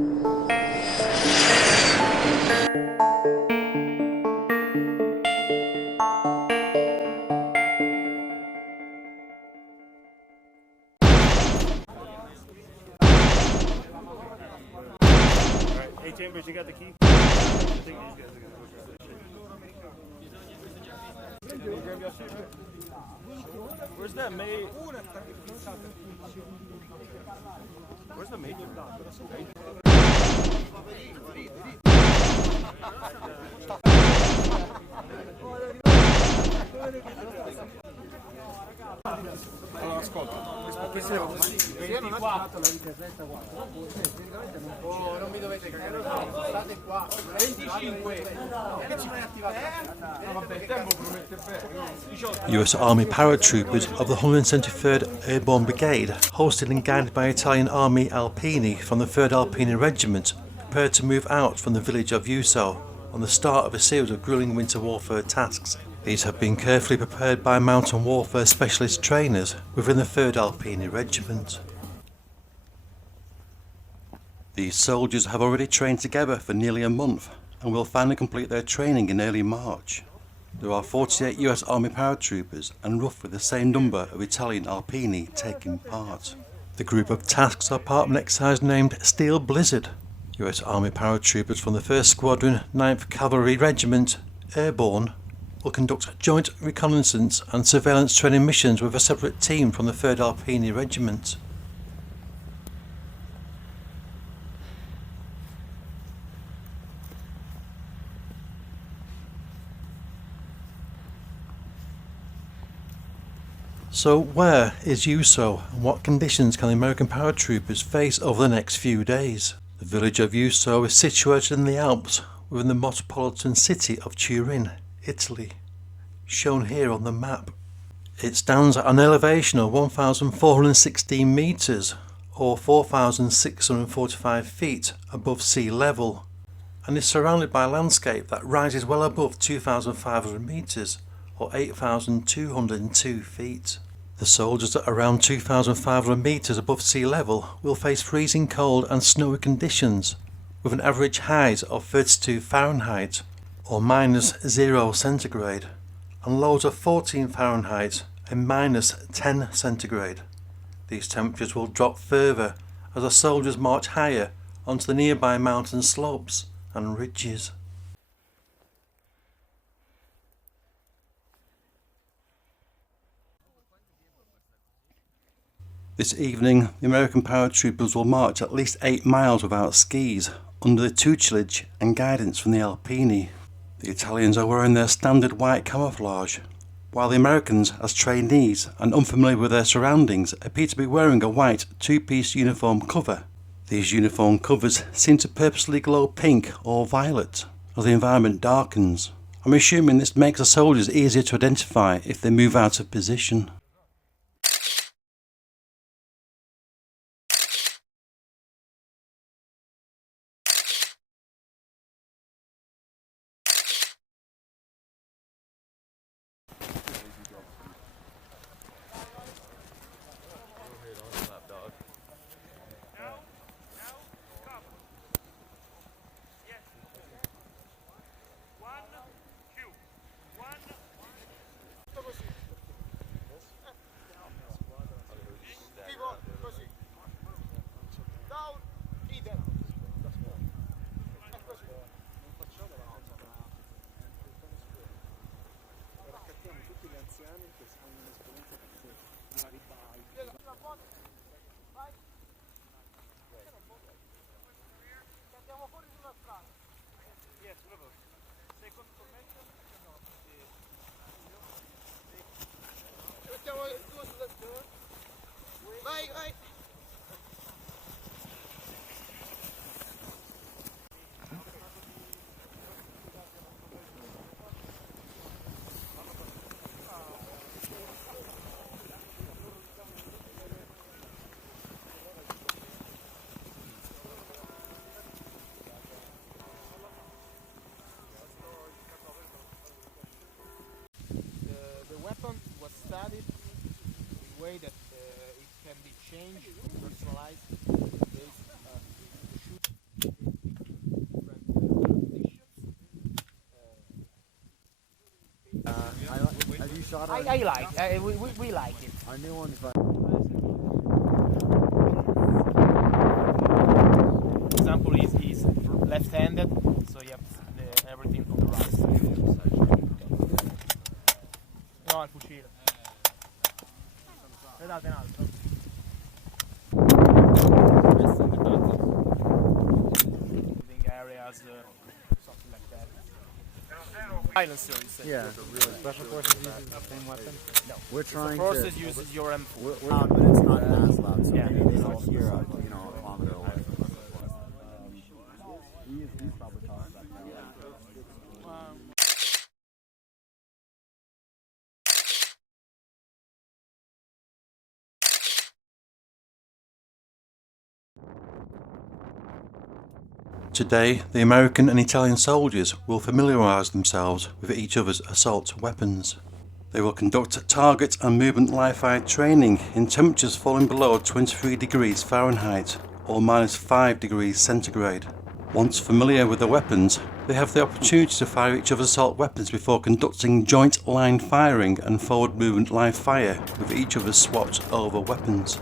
Hey Chambers, you got the key? Where's that maid? Where's the major? Allora ascolta, queste sono 24 non mi dovete cagare, state qua 25 che ci vai attivare? Vabbè, il tempo promette bene. US Army Paratroopers of the 173rd Airborne Brigade, hosted and guided by Italian Army Alpini from the 3rd Alpini Regiment, prepared to move out from the village of Usseuax on the start of a series of gruelling winter warfare tasks. These have been carefully prepared by mountain warfare specialist trainers within the 3rd Alpini Regiment. These soldiers have already trained together for nearly a month and will finally complete their training in early March. There are 48 US Army paratroopers and roughly the same number of Italian Alpini taking part. The group of tasks are part of an exercise named Steel Blizzard. US Army paratroopers from the 1st Squadron, 9th Cavalry Regiment, Airbourne, will conduct joint reconnaissance and surveillance training missions with a separate team from the 3rd Alpini Regiment. So where is Usseuax and what conditions can the American paratroopers face over the next few days? The village of Usseuax is situated in the Alps within the Metropolitan City of Turin, Italy, shown here on the map. It stands at an elevation of 1,416 metres or 4,645 feet above sea level and is surrounded by a landscape that rises well above 2,500 metres or 8,202 feet. The soldiers at around 2,500 metres above sea level will face freezing cold and snowy conditions with an average height of 32 Fahrenheit or -0 centigrade and lows of 14 Fahrenheit and -10 centigrade. These temperatures will drop further as the soldiers march higher onto the nearby mountain slopes and ridges. This evening, the American paratroopers will march at least 8 miles without skis, under the tutelage and guidance from the Alpini. The Italians are wearing their standard white camouflage, while the Americans, as trainees and unfamiliar with their surroundings, appear to be wearing a white two-piece uniform cover. These uniform covers seem to purposely glow pink or violet as the environment darkens. I'm assuming this makes the soldiers easier to identify if they move out of position. Was studied in a way that it can be changed, personalized based on the shoot. Have you shot I like. We like it. our new ones? For example, he's left-handed, so you have everything on the right side. No, il fucile. Vedate in alto. Living areas, something like that. Silencer, you said. Yeah. Special Forces uses the same weapon? No. We're trying Forces to... uses your M4. We're loud, but it's not as loud. So Yeah. It's all here, a kilometer away. He's probably talking about that. Today, the American and Italian soldiers will familiarise themselves with each other's assault weapons. They will conduct target and movement live fire training in temperatures falling below 23 degrees Fahrenheit or -5 degrees centigrade. Once familiar with their weapons, they have the opportunity to fire each other's assault weapons before conducting joint line firing and forward movement live fire with each other's swapped over weapons.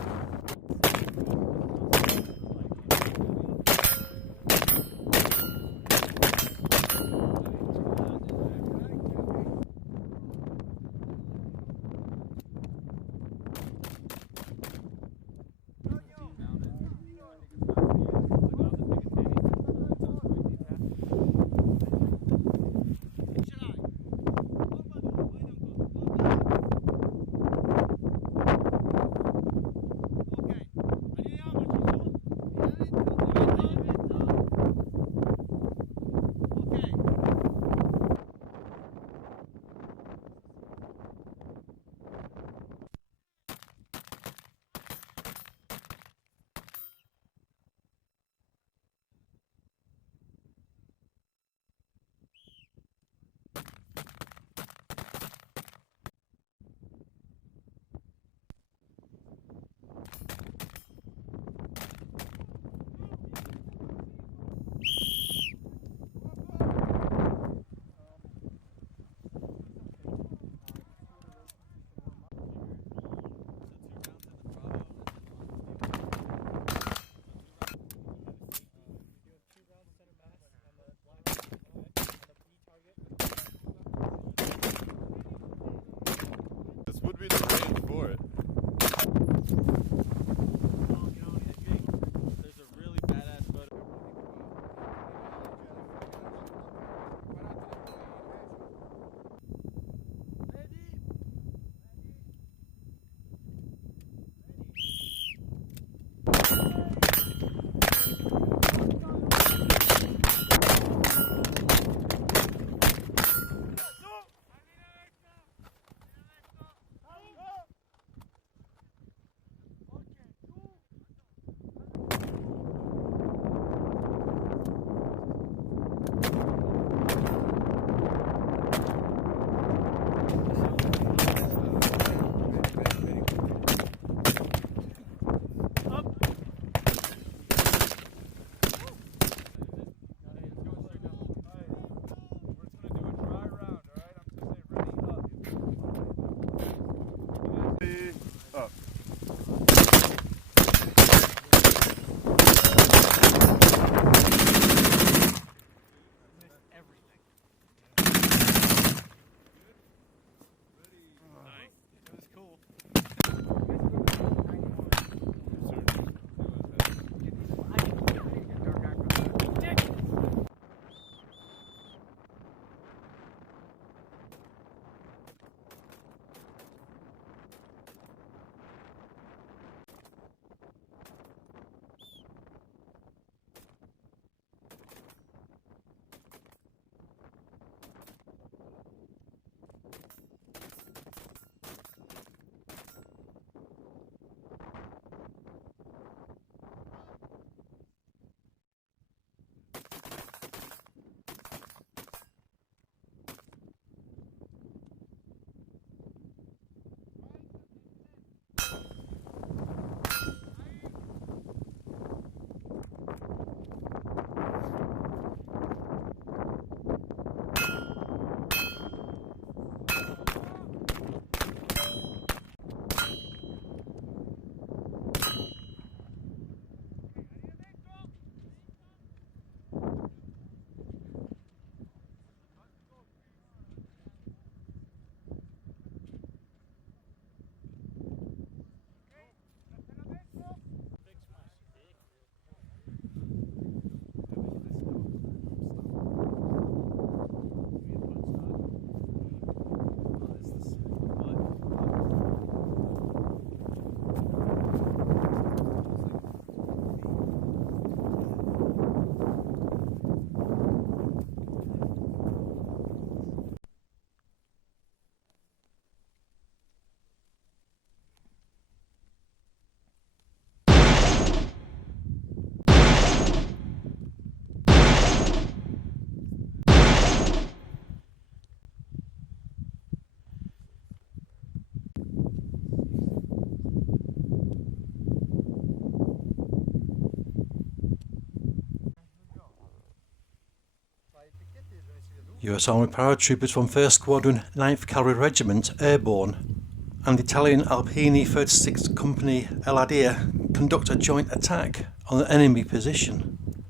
US Army Paratroopers from 1st Squadron 9th Cavalry Regiment, Airborne, and Italian Alpini 36th Compagnia L'Ardia conduct a joint attack on an enemy position.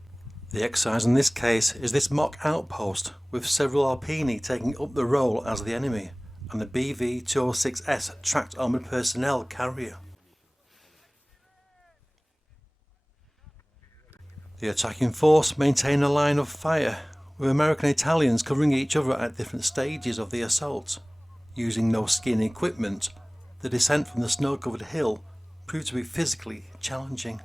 The exercise in this case is this mock outpost, with several Alpini taking up the role as the enemy, and the BV-206S tracked armoured personnel carrier. The attacking force maintain a line of fire, with American and Italians covering each other at different stages of the assault. Using no skiing equipment, the descent from the snow-covered hill proved to be physically challenging.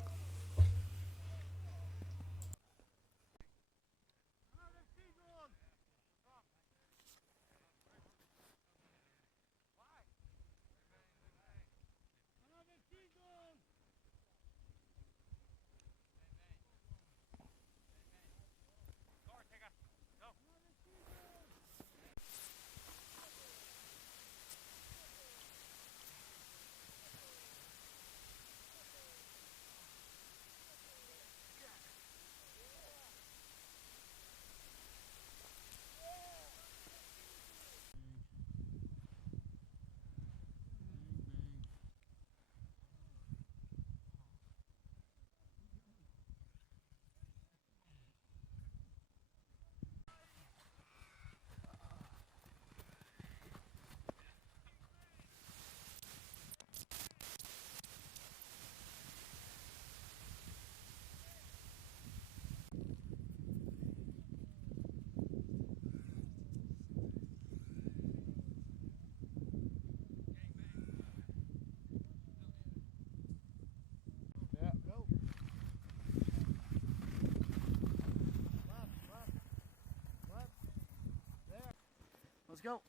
Let's go.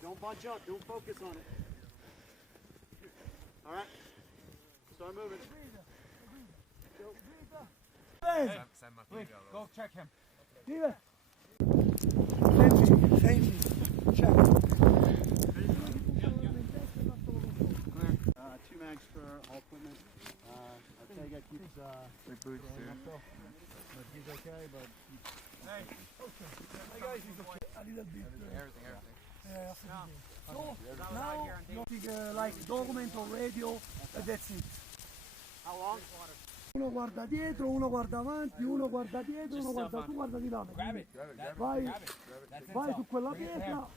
Don't bunch up. Don't focus on it. All right. Start moving. Go check him. Safety. Check. 2 mags for all equipment. Ortega keeps big boots too. But he's okay, but hey, okay. Hey guys, he's okay. A little bit. Everything. Yeah. So now you take like document or radio, and that's it. How long? Uno guarda dietro, uno guarda avanti, uno guarda dietro, uno guarda tu, guarda di là. Vai su quella pietra.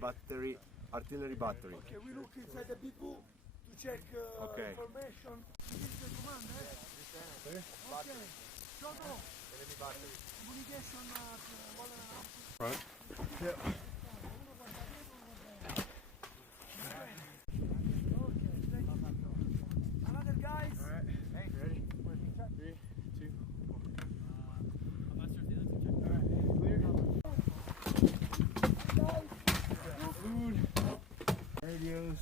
Battery, artillery battery. Okay, we look inside the big book to check information. This is the command, eh? Okay. Shut off. Communication at 1.5. Right. Yeah. Another guys. All right. Hey, ready? 3, 2, 1. All right. Clear. Food. Radios.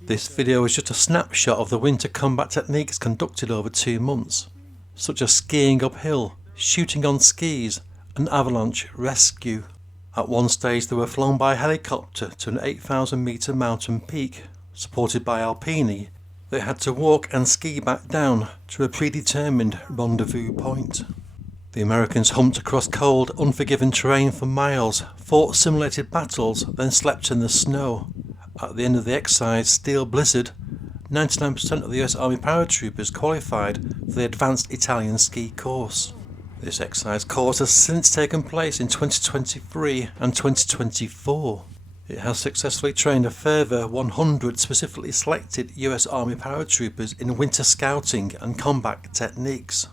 This video is just a snapshot of the winter combat techniques conducted over 2 months, such as skiing uphill, shooting on skis, and avalanche rescue. At one stage they were flown by helicopter to an 8,000 metre mountain peak, supported by Alpini. They had to walk and ski back down to a predetermined rendezvous point. The Americans humped across cold, unforgiving terrain for miles, fought simulated battles, then slept in the snow. At the end of the exercise Steel Blizzard, 99% of the US Army Paratroopers qualified for the Advanced Italian Ski course. This exercise course has since taken place in 2023 and 2024. It has successfully trained a further 100 specifically selected US Army Paratroopers in winter scouting and combat techniques.